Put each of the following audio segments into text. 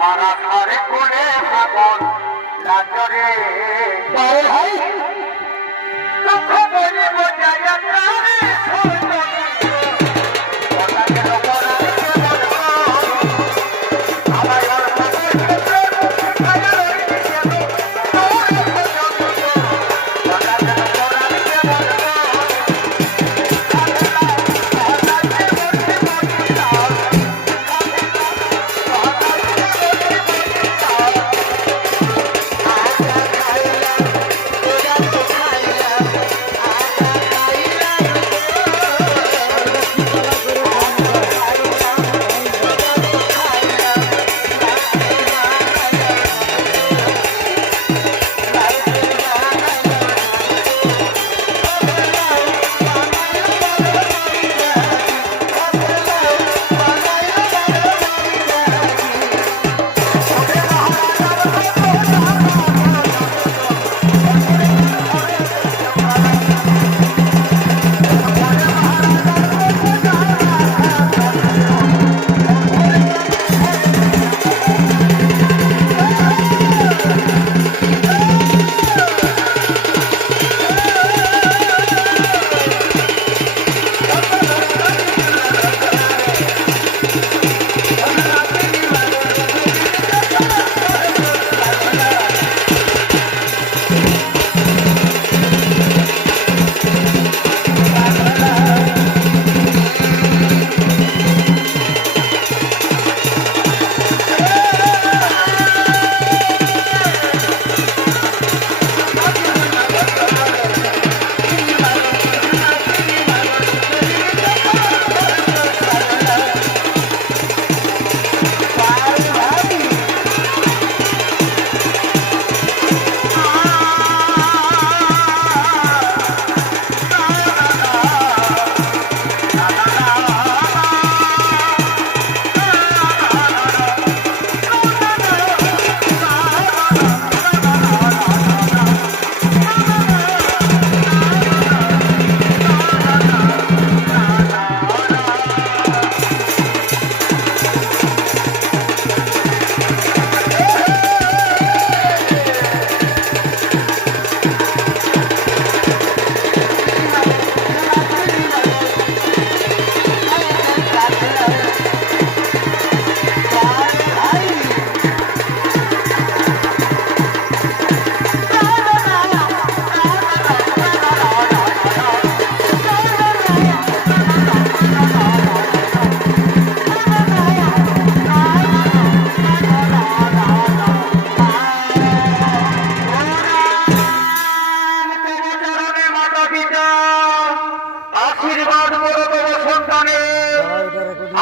আমার আধারে কোলে ভাবন রাজরে ভাই দুঃখ বলে বোঝাইয়া তারে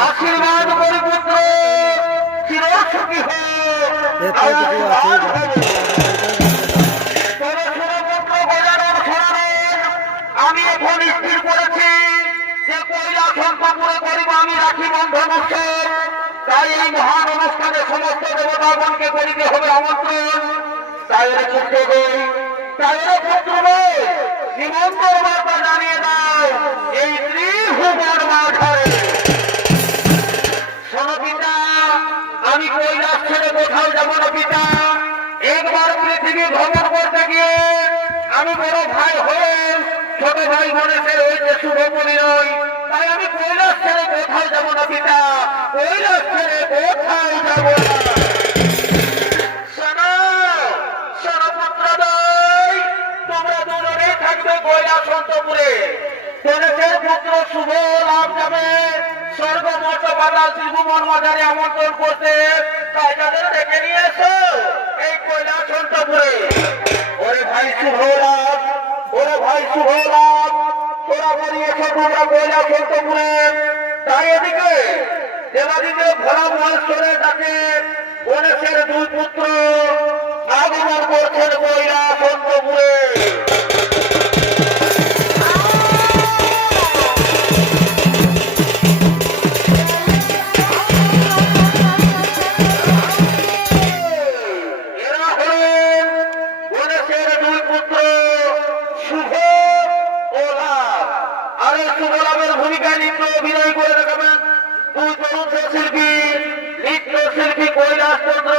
আশীর্বাদ করি পুত্র চিরসুখী আমি এখন স্থির করেছি যে কৈলাস সম্পূর্ণ করিব আমি রাখি বন্ধন উৎসব। তাই এই মহান অনুষ্ঠানে সমস্ত দেবতাগণকে করিতে হবে আমন্ত্রণ। তাই পুত্র তাই পুত্র নিমন্ত্রণ বার্তা জানিয়ে দাও এই ত্রিভুবন মাঠে। শোনো পিতা, আমি কৈলাস ছেড়ে কোথাও যাব না পিতা। একবার পৃথিবী ভ্রমণ করতে গিয়ে আমি বড় ভাই হয়ে ছোট ভাই গণেশের হয়েছে শুভ পরিণয়। তাই আমি কৈলাস ছেড়ে কোথাও যাব না পিতা, কৈলাস ছেড়ে কোথাও যাব না। শোনো শোনো পুত্রদ্বয়, তোমরা দুজনেই থাকবে কৈলাস অন্তপুরে। গণেশের পুত্র শুভ লাভ যাবে স্বর্গ মঠ পাতাল ত্রিভুবন মাঝারে আমন্ত্রণ করতে। তাই তাদের ডেকে নিয়ে এসো এই কৈলাস অন্তপুরে। ওরে ভাই শুভ লাভ, ওরে ভাই শুভ লাভ, তোরা বেরিয়েছ তোমরা কৈলাস অন্তপুরে। তাই এদিকে দেবাদিদেব ভোলা মহেশ্বরের ডাকে গণেশের দুই পুত্র আগমন করছেন কৈলাস অন্তপুরে। অভিনয় করে দেখাবেন দুই তরুণ শিল্পী, নৃত্য শিল্পী কৈলাস চন্দ্র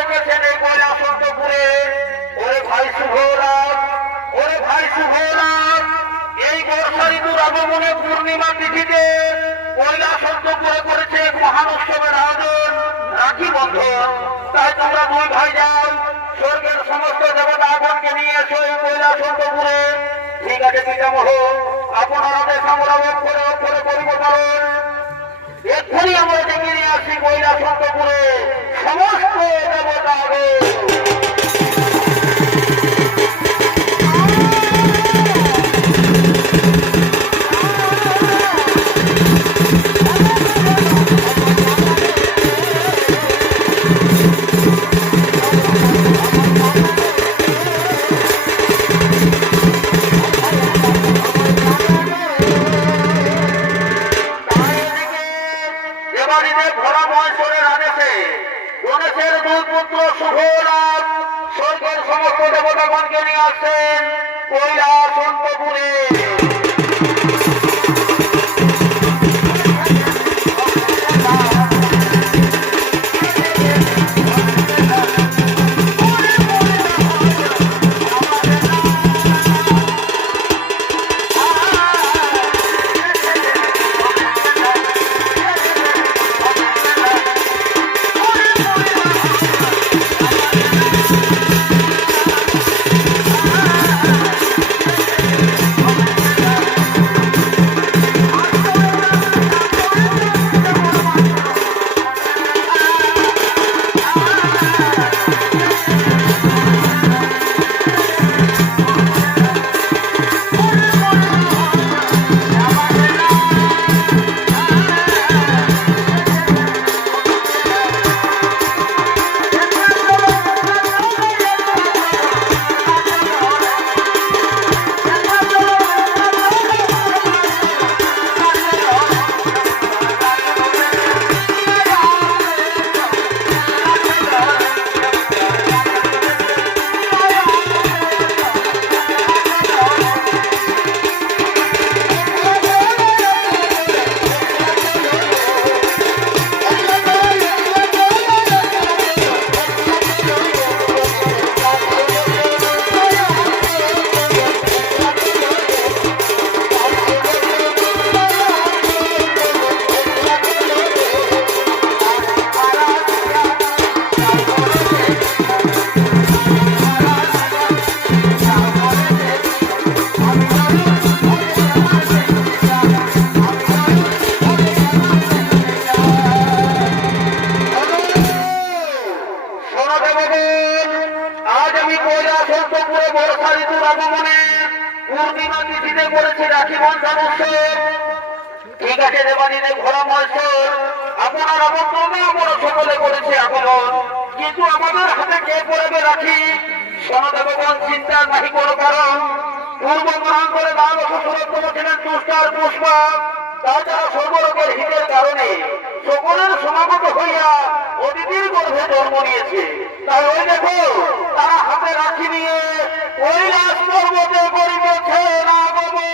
রেখেছেন এই কৈলাসন্তপুরে। ওরে ভাই শুভরাম, ওরে ভাই শুভরাম, এই বর্ষা ঋতুর আগমনে পূর্ণিমা তিথিতে কৈলাসন্তপুরে করেছে এক মহান উৎসবের আয়োজন, রাখি বন্ধন। তাই তোমরা দুই ভাই যাও, স্বর্গের সমস্ত দেবতাগণকে নিয়ে এসো এই কৈলাসন্তপুরে। ঠিক আছে পিতামহ, আপনারা দেশামরাবক করে অক্ষরে করিব পালন। এক্ষুনি আমরা ডেকে নিয়ে আসি কৈলাসন্তপুরে সমস্ত দেবতাগণ। গণেশের দুই পুত্র শুভরাম স্বর্গের সমস্ত দেবতাগণকে নিয়ে আসছেন কৈলাসন্তপুরে। পূর্ণিমা তিথিতে করেছে রাখি বন্ধন উৎসব। ঠিক আছে দেবাদিনে ঘোড়া মহোৎসব, আপনার আমন্ত্রণে আমরা সকলে করেছে আগমন, কিন্তু আমাদের হাতে কে পড়বে রাখি? সনদেবগণ চিন্তার নাহি কোনো কারণ। পূর্ব মহাঙ্করে দ্বাদশ সর্বোত্তম ছিলেন তুষ্টার পুষ্পা, তাছাড়া সর্বলোকের হিতের কারণে সকলের সমাগত হইয়া অতিথির গর্ভে জন্ম নিয়েছে। তাই ওই দেখো তারা হাতে রাখি নিয়ে কৈলাস পর্বতে করিতেছেন আগমন।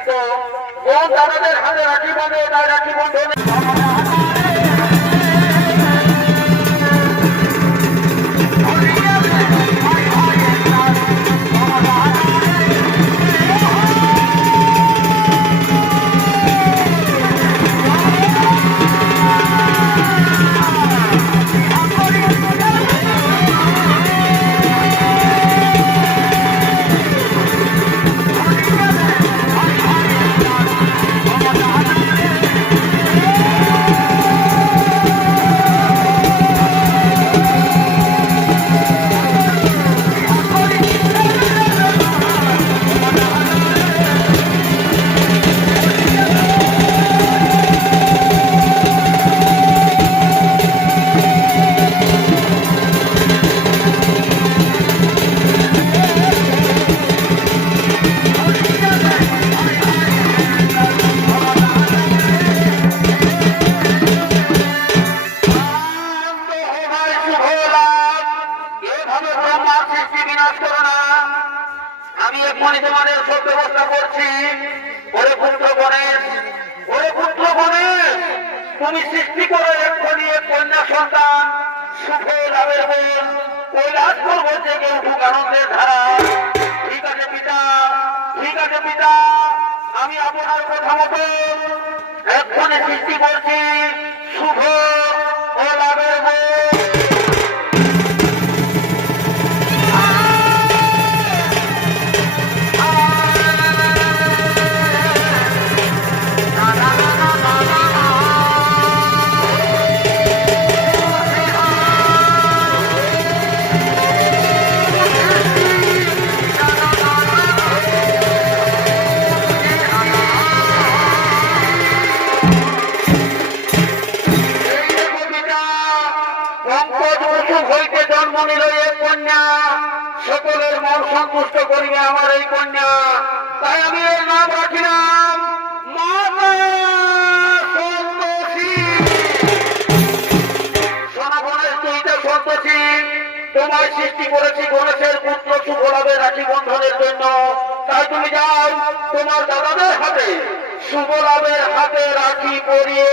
প্রায়শ্চিত্ত। বোন দাদাদের হাতে রাখি বাঁধে, তাই রাখি বন্ধনে আমি এক্ষুনি তোমাদের সব ব্যবস্থা করছি। ওরে পুত্র গণেশ, ওরে পুত্র গণেশ, তুমি সৃষ্টি করো এক্ষুনি এক কন্যা সন্তান শুভ লাভের বোন কৈলাস পর্বত থেকে উঠুক আনন্দের ধারা। ঠিক আছে পিতা, ঠিক আছে পিতা, আমি আপনার কথা মতো এক্ষুনি সৃষ্টি করছি শুভ ও লাভের বোন। সকলের মন সন্তুষ্ট করিবে আমার এই কন্যা, তাই আমি এর নাম রাখিলাম মাতা সন্তোষী। সোনা গণেশ, তুই তো সন্তোষী, তোমায় সৃষ্টি করেছি গণেশের পুত্র শুভ লাভের রাখি বন্ধনের জন্য। তাই তুমি যাও তোমার দাদাদের হাতে শুভ লাভের হাতে রাখি পরিয়ে